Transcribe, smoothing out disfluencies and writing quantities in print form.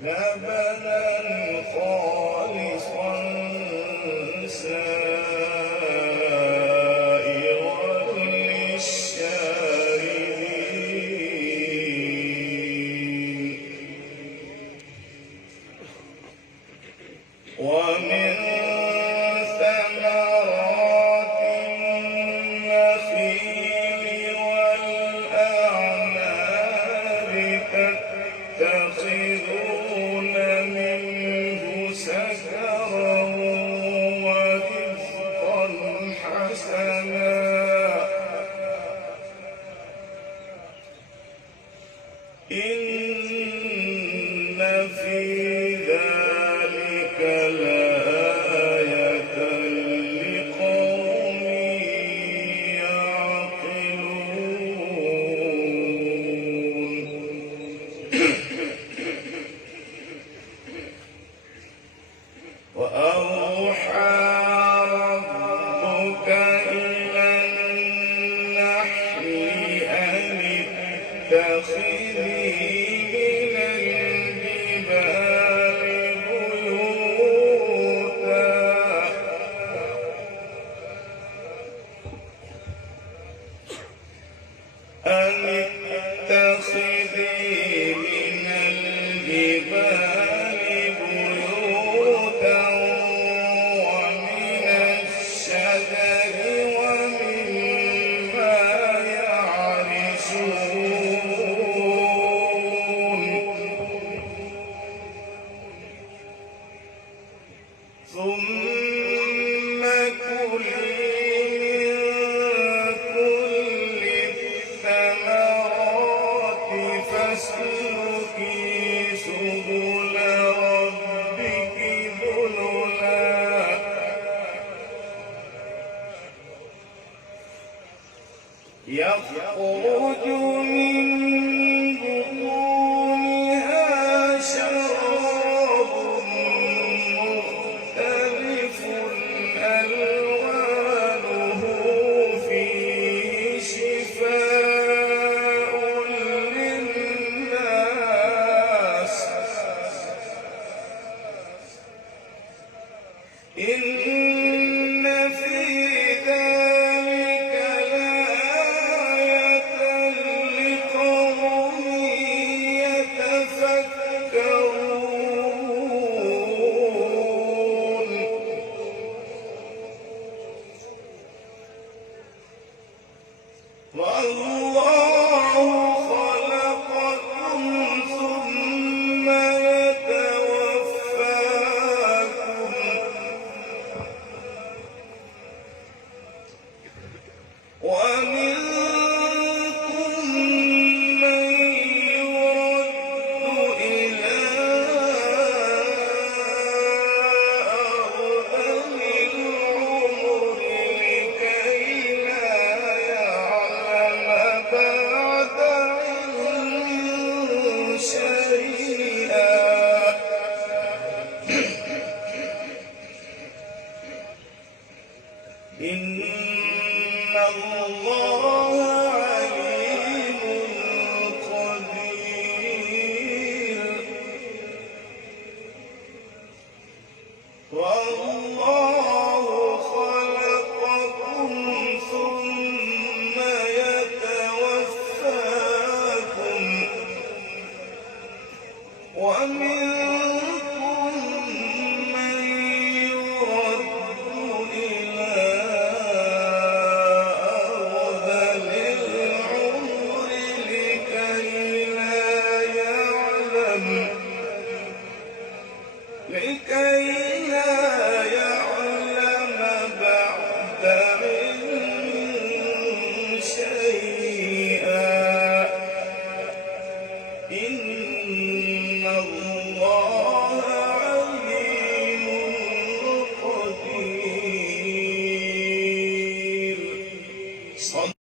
لبنا خالصا سائغا للشاربين ومن ثمرات النخيل والأعناب تتخذون منه سكرا ورزقا حسنا إن في ذلك لآية لقوم يعقلون وأوحى ربك إلى النحل أن اتخذي من الجبال بيوتا ومن الشجر ومما يعرشون ثم كلي من كل الثمرات فاسلكي سبل ربك ذللا يخرج من بطونها شراب مختلف ألوانه فيه شفاء للناس إن في ذلك لآية لقوم يتفكرون والله خلقكم ثم يتوفاكم ومنكم من يرد إلى أرذل العمر لكي لا يعلم بعد علم شيئا إن الله عليم قدير والله خلقكم ثم يتوفاكم ومنكم